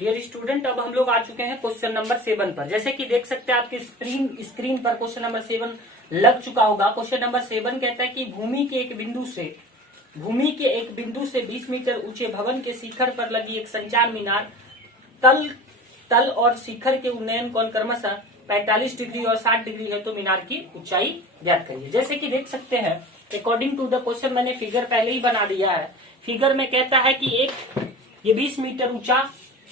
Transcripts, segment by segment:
Dear student, अब हम लोग आ चुके हैं क्वेश्चन नंबर 7 पर। जैसे कि देख सकते हैं आपके स्क्रीन पर क्वेश्चन नंबर 7 लग चुका होगा। क्वेश्चन नंबर 7 कहता है कि भूमि के एक बिंदु से 20 मीटर ऊंचे भवन के शिखर पर लगी एक संचार मीनार तल और शिखर के उन्नयन कोण क्रमशः 45 डिग्री और 60 डिग्री है, तो मीनार की ऊंचाई ज्ञात करिए। जैसे कि देख सकते हैं अकॉर्डिंग टू द क्वेश्चन, मैंने फिगर पहले ही बना दिया है। फिगर में कहता है कि ये 20 मीटर ऊंचा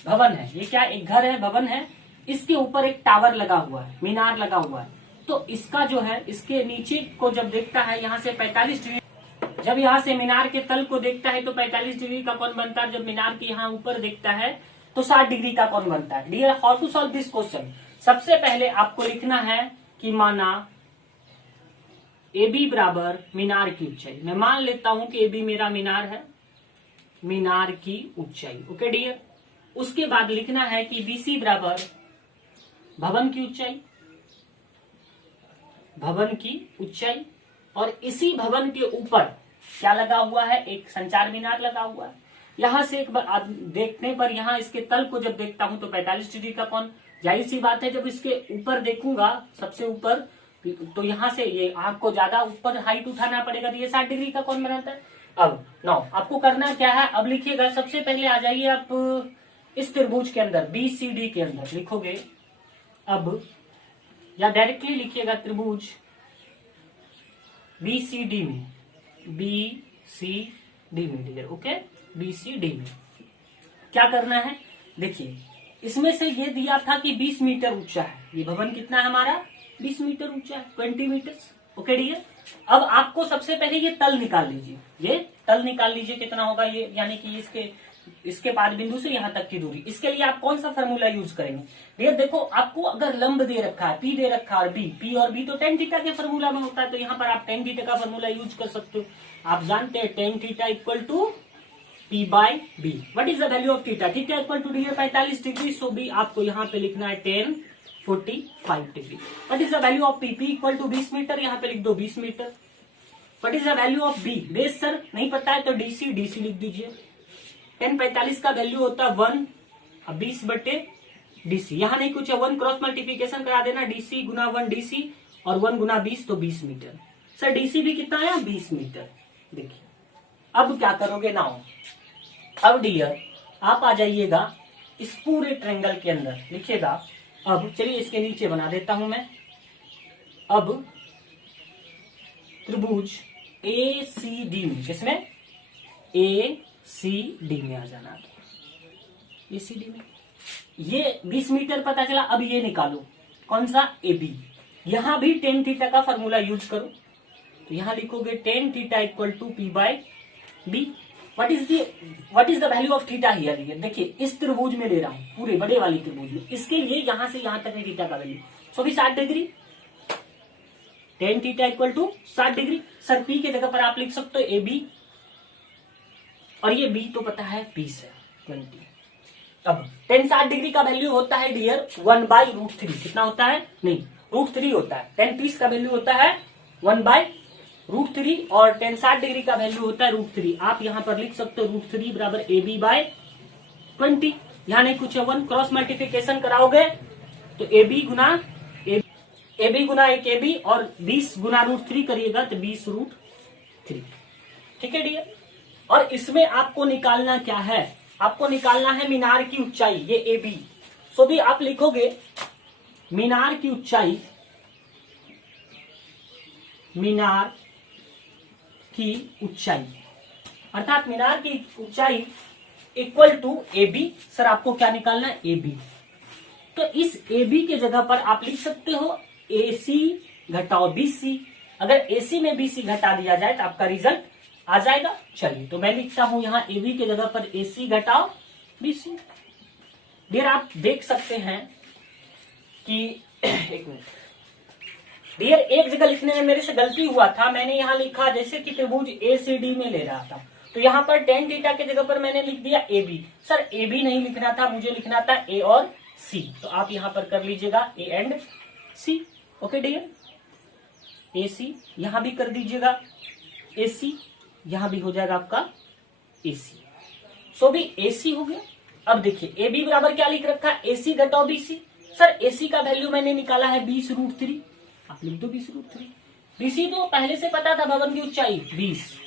भवन है। ये क्या, एक घर है, भवन है। इसके ऊपर एक टावर लगा हुआ है, मीनार लगा हुआ है। तो इसका जो है, इसके नीचे को जब देखता है यहाँ से 45 डिग्री, जब यहाँ से मीनार के तल को देखता है तो 45 डिग्री का कोण बनता है। जब मीनार के यहाँ ऊपर देखता है तो 60 डिग्री का कोण बनता है। Dear, how to solve this question? सबसे पहले आपको लिखना है कि माना AB बराबर मीनार की ऊंचाई। मैं मान लेता हूं कि AB मेरा मीनार है, मीनार की ऊंचाई। ओके डियर, उसके बाद लिखना है कि BC बराबर भवन की ऊंचाई, भवन की ऊंचाई। और इसी भवन के ऊपर क्या लगा हुआ है, एक संचार मीनार लगा हुआ है। यहां से एक बार देखने पर यहाँ इसके तल को जब देखता हूं तो 45 डिग्री का कोण। जाहिर सी बात है, जब इसके ऊपर देखूंगा सबसे ऊपर, तो यहाँ से ये आंख को ज्यादा ऊपर हाइट उठाना पड़ेगा, तो ये 60 डिग्री का कोण बनाता है। अब नाउ आपको करना क्या है, अब लिखिएगा। सबसे पहले आ जाइए आप इस त्रिभुज के अंदर, BCD के अंदर लिखोगे अब, या डायरेक्टली लिखिएगा त्रिभुज BCD में, BCD में डियर। ओके, BCD में क्या करना है, देखिए इसमें से ये दिया था कि 20 मीटर ऊंचा है। ये भवन कितना है हमारा, 20 मीटर ऊंचा है, 20 मीटर्स। ओके डियर, अब आपको सबसे पहले ये तल निकाल लीजिए। ये तल निकाल लीजिए कितना होगा ये, यानी कि इसके पाद बिंदु से यहाँ तक की दूरी। इसके लिए आप कौन सा फॉर्मूला यूज करेंगे? भैया देखो, आपको अगर लंब दे रखा है, P दे रखा है, और P और B तो tan थीटा के फॉर्मूला में होता है, तो यहाँ पर आप tan थीटा का फॉर्मूला यूज कर सकते हो। आप जानते हैं tan theta equal to P/B। What is the value of theta? Theta equal to dear 45 degree, so B आपको यहाँ पे लिखना है tan 45 degree. What is the value of P equal to 20 metre, यहाँ पे लिख दो 20 metre. What is the value of B? Base sir नहीं पता है तो DC लिख दीजिए। tan 45 का वैल्यू होता है 1, अब 20 बटे DC। यहाँ नहीं कुछ है, 1 क्रॉस मल्टीप्लीकेशन करा देना, DC गुना 1 DC और 1 गुना 20 तो 20 मीटर। सर DC भी कितना आया, 20 मीटर। देखिए अब क्या करोगे नाउ, अब डियर आप आ जाइएगा इस पूरे ट्रायंगल के अंदर, लिखिएगा। अब चलिए इसके नीचे बना देता हूं मैं। अब त्रिभुज ACD में, किसमें, ACD में आ जाना। ACD में ये 20 मीटर पता चला। अब ये निकालो, कौन सा, AB। यहां भी tan थीटा का फॉर्मूला यूज करो, तो यहां लिखोगे tan theta equal to P/B। What is the value of theta here? देखिए इस त्रिभुज में ले रहा हूं, पूरे बड़े वाली त्रिभुज में। इसके लिए यहां से यहां तक है थीटा का वैल्यू, सो भी 60 degree. tan theta equal to 60 degree. Sir P के जगह पर आप लिख सकते हो AB, और ये B तो पता है 20 है, 20। अब tan 60 डिग्री का वैल्यू होता है डियर 1/√3। कितना होता है, नहीं √3 होता है। tan 30 का वैल्यू होता है 1/√3 और tan 60 डिग्री का वैल्यू होता है √3। आप यहां पर लिख सकते हो √3 बराबर AB/20। यहां नहीं कुछ है, 1 क्रॉस मल्टीप्लीकेशन कराओगे तो AB गुना 1 AB और 20 गुना √3 करिएगा तो 20√3। ठीक है डियर, और इसमें आपको निकालना क्या है, आपको निकालना है मीनार की ऊंचाई, ये AB। सो भी आप लिखोगे मीनार की ऊंचाई, मीनार की ऊंचाई अर्थात मीनार की ऊंचाई इक्वल टू AB। सर आपको क्या निकालना है, AB। तो इस AB के जगह पर आप लिख सकते हो AC घटाओ BC। अगर AC में BC घटा दिया जाए तो आपका रिजल्ट आ जाएगा। चलिए तो मैं लिखता हूं यहां AB के जगह पर AC घटाओ BC। डियर आप देख सकते हैं कि एक मिनट डियर, एक जगह लिखने में मेरे से गलती हुआ था। मैंने यहां लिखा जैसे कि त्रिभुज ACD में ले रहा था, तो यहां पर tan थीटा के जगह पर मैंने लिख दिया AB। सर AB नहीं लिखना था, मुझे लिखना था A और C। तो आप यहां पर कर लीजिएगा A and C। Okay dear, AC यहां भी कर दीजिएगा AC, यहां भी हो जाएगा आपका AC। सो भी AC हो गया। अब देखिए ए बी बराबर क्या लिख रखा है, AC घटाओ BC। सर AC का वैल्यू मैंने निकाला है 20√3, आप लिख दो 20√3। BC तो पहले से पता था, भवन की ऊंचाई 20,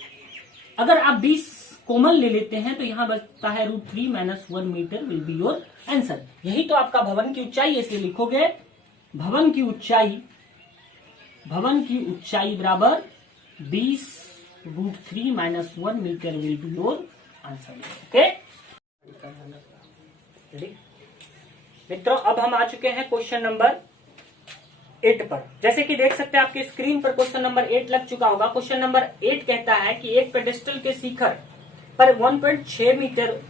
अगर आप 20 कॉमन ले लेते हैं तो यहां बचता है √3 - 1 metre will be your answer. यही तो आपका भवन की ऊंचाई, इसलिए लिखोगे भवन की ऊंचाई बराबर 20√3 - 1 metre will be your answer. ओके मित्रों, अब हम आ चुके हैं क्वेश्चन नंबर 8 पर। जैसे कि देख सकते हैं आपके स्क्रीन पर क्वेश्चन नंबर 8 लग चुका होगा। क्वेश्चन नंबर 8 कहता है कि एक पेडेस्टल के शिखर पर 1.6 मीटर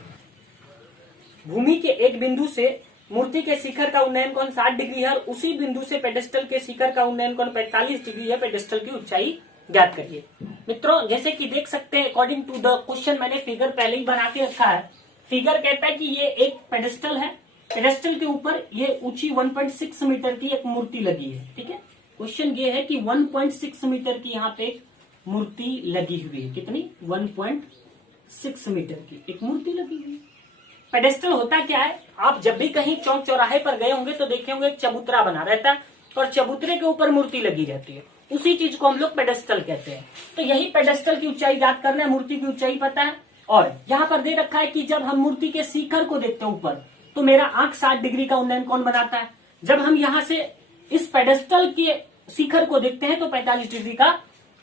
भूमि के एक बिंदु से मूर्ति के शिखर का उन्नयन कोण 60 डिग्री है और उसी बिंदु से पेडेस्टल के शिखर का उन्नयन कोण 45 डिग्री है। पेडेस्टल की ऊंचाई ज्ञात करिए। मित्रों, जैसे कि देख सकते हैं अकॉर्डिंग टू द क्वेश्चन, मैंने फिगर पहले ही बना के रखा है। फिगर कहता है कि ये एक पेडेस्टल है, पेडेस्टल के ऊपर ये ऊंची 1.6 मीटर की एक मूर्ति लगी है। ठीक है, क्वेश्चन ये है कि 1.6 मीटर की यहाँ पे एक मूर्ति लगी हुई है। कितनी? 1.6 मीटर की एक मूर्ति लगी हुई है। पेडेस्टल होता क्या है, आप जब भी कहीं चौक चौराहे पर गए होंगे तो देखे होंगे एक चबूतरा बना रहता है और चबूतरे के ऊपर मूर्ति लगी रहती है, उसी चीज को हम लोग पेडेस्टल कहते हैं। तो यही पेडेस्टल की ऊंचाई ज्ञात करना है, मूर्ति की ऊंचाई पता है। और यहाँ पर दे रखा है कि जब हम मूर्ति के शिखर को देखते हैं ऊपर, तो मेरा आंख 60 डिग्री का उन्नयन कोण बनाता है। जब हम यहाँ से इस पेडेस्टल के शिखर को देखते हैं तो 45 डिग्री का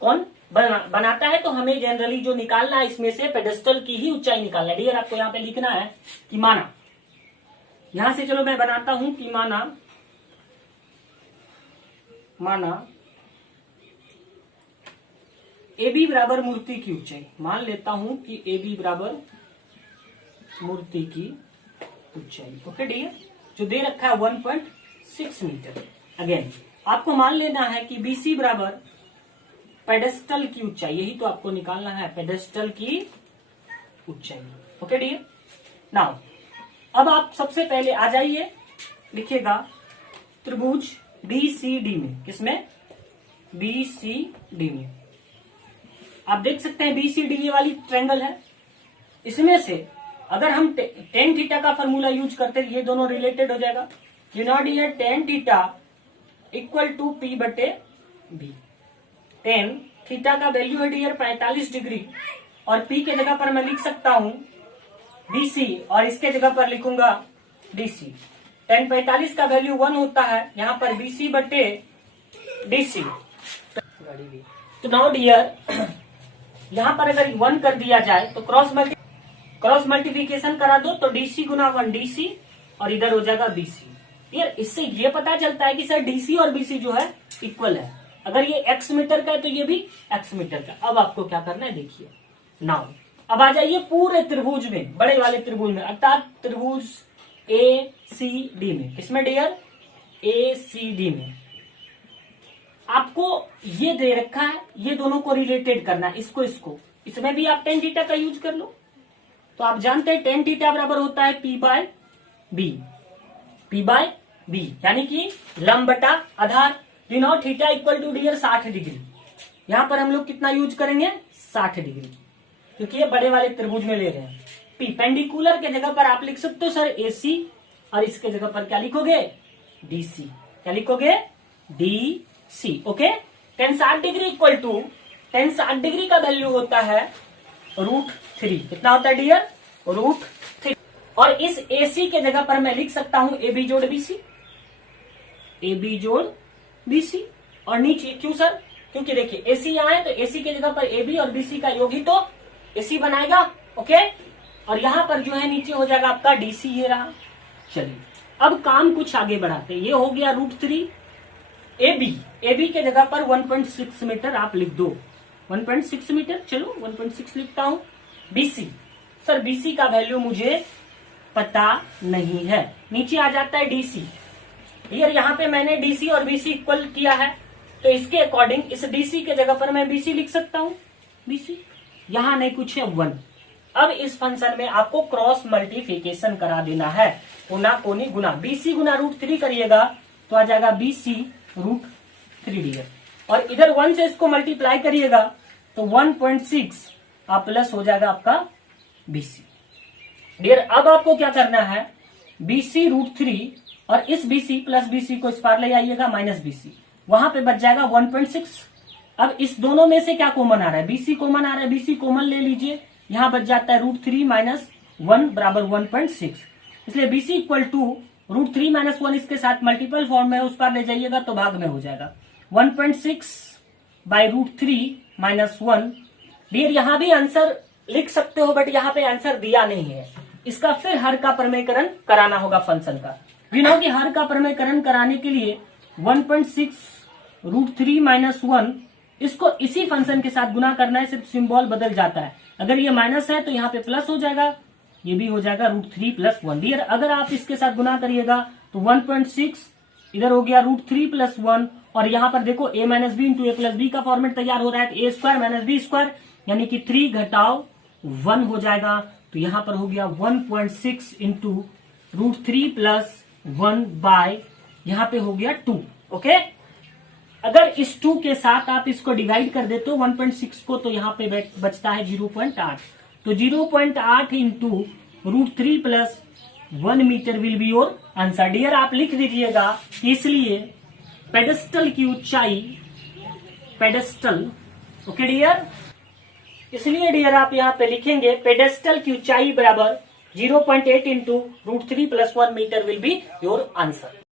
कोण बनाता है। तो हमें जनरली जो निकालना है इसमें से पेडेस्टल की ही ऊंचाई निकालना है। डियर, आपको यहाँ पे लिखना है कि माना, यहां से चलो मैं बनाता हूं कि माना AB बराबर मूर्ति की ऊंचाई, मान लेता हूं कि AB बराबर मूर्ति की ऊंचाई। ओके डियर, जो दे रखा है 1.6 मीटर। अगेन आपको मान लेना है कि BC बराबर पेडेस्टल की ऊंचाई, यही तो आपको निकालना है, पेडेस्टल की ऊंचाई। ओके डियर, नाउ अब आप सबसे पहले आ जाइए, लिखिएगा त्रिभुज BCD में। किसमें? BCD में। आप देख सकते हैं BCD ये वाली ट्रायंगल है। इसमें से अगर हम टेन थीटा का फॉर्मूला यूज करते हैं, ये दोनों रिलेटेड हो जाएगा। You know dear, tan theta equal to P/B। Tan theta का वैल्यू है डियर 45 डिग्री और P के जगह पर मैं लिख सकता हूं BC और इसके जगह पर लिखूंगा DC। टेन 45 का वैल्यू 1 होता है, यहाँ पर BC/DC। तो नाउ डियर, यहाँ पर अगर 1 कर दिया जाए तो क्रॉस मल्टीप्लीकेशन करा दो तो DC गुना 1 DC और इधर हो जाएगा BC। यार इससे ये पता चलता है कि सर DC और BC जो है इक्वल है। अगर ये x मीटर का है तो ये भी x मीटर का। अब आपको क्या करना है देखिए, नाउ अब आ जाइए पूरे त्रिभुज में, बड़े वाले त्रिभुज में, अर्थात त्रिभुज ACD में। किसमें डियर? ACD में। आपको ये दे रखा है, ये दोनों को रिलेटेड करना है, इसको इसमें भी आप टेन थीटा का यूज कर लो। तो आप जानते हैं टेन थीटा बराबर होता है P/B। P/B यानी कि लंब बटा आधार। You know theta equal to dear 60 degree. यहां पर हम लोग कितना यूज करेंगे? 60 डिग्री, क्योंकि ये बड़े वाले त्रिभुज में ले रहे हैं। पेंडिकुलर के जगह पर आप लिख सकते हो सर AC और इसके जगह पर क्या लिखोगे? DC। क्या लिखोगे? DC। Okay, tan 60 degree equal to, tan 60 degree का वैल्यू होता है √3। कितना होता है डियर? √3। और इस AC के जगह पर मैं लिख सकता हूं AB जोड़ BC। AB जोड़ BC और नीचे क्यों सर? क्योंकि देखिए AC यहां है तो AC के जगह पर AB और BC का योग ही तो AC बनाएगा। ओके, और यहां पर जो है नीचे हो जाएगा आपका DC। ये रहा। चलिए अब काम कुछ आगे बढ़ाते हैं। ये हो गया √3। AB के जगह पर 1.6 मीटर आप लिख दो, 1.6 मीटर। चलो 1.6 लिखता हूं। BC, सर BC का वैल्यू मुझे पता नहीं है। नीचे आ जाता है DC। यार यहाँ पे मैंने DC और BC इक्वल किया है तो इसके अकॉर्डिंग इस DC के जगह पर मैं BC लिख सकता हूं। BC यहां नहीं कुछ है 1। अब इस फंक्शन में आपको क्रॉस मल्टीप्लिकेशन करा देना है, कोना कोनी गुना। BC गुना √3 करिएगा तो आ जाएगा BC √3 डियर, और इधर 1 से इसको मल्टीप्लाई करिएगा तो 1.6 आप प्लस हो जाएगा आपका BC। डियर अब आपको क्या करना है, BC √3 और इस BC प्लस BC को इस पार ले आइएगा माइनस BC, वहां पे बच जाएगा 1.6। अब इस दोनों में से क्या कॉमन आ रहा है, BC कॉमन आ रहा है, BC कॉमन ले लीजिए, यहां बच जाता है √3 माइनस 1 बराबर 1.6। इसलिए BC इक्वल टू √3 माइनस 1 इसके साथ मल्टीपल फॉर्म में उस पार ले जाइएगा तो भाग में हो जाएगा 1.6 बाई √3 माइनस 1। डियर यहां भी आंसर लिख सकते हो बट यहाँ पे आंसर दिया नहीं है, इसका फिर हर का प्रमेयकरण कराना होगा फंक्शन का। वी नो कि हर का प्रमेयकरण कराने के लिए 1.6 √3 माइनस 1 इसको इसी फंक्शन के साथ गुना करना है, सिर्फ सिंबल बदल जाता है। अगर ये माइनस है तो यहाँ पे प्लस हो जाएगा, ये भी हो जाएगा √3 प्लस 1। डियर अगर आप इसके साथ गुना करिएगा तो 1.6 इधर हो गया √3 प्लस 1 और यहाँ पर देखो a minus B into A plus B का फॉर्मेट तैयार हो रहा है, A square minus B square यानी कि 3 घटाओ 1 हो जाएगा। तो यहाँ पर हो गया 1.6 इंटू √3 प्लस 1 बाय यहाँ पे हो गया 2। ओके, अगर इस 2 के साथ आप इसको डिवाइड कर देते हो 1.6 को तो यहाँ पे बचता है 0.8। तो 0.8 into √3 plus 1 metre will be your answer. Dear आप लिख दीजिएगा कि इसलिए पेडेस्टल की ऊंचाई, पेडेस्टल, ओके डियर, इसलिए डियर आप यहाँ पे लिखेंगे पेडेस्टल की ऊंचाई बराबर 0.8 into √3 plus 1 metre will be your answer.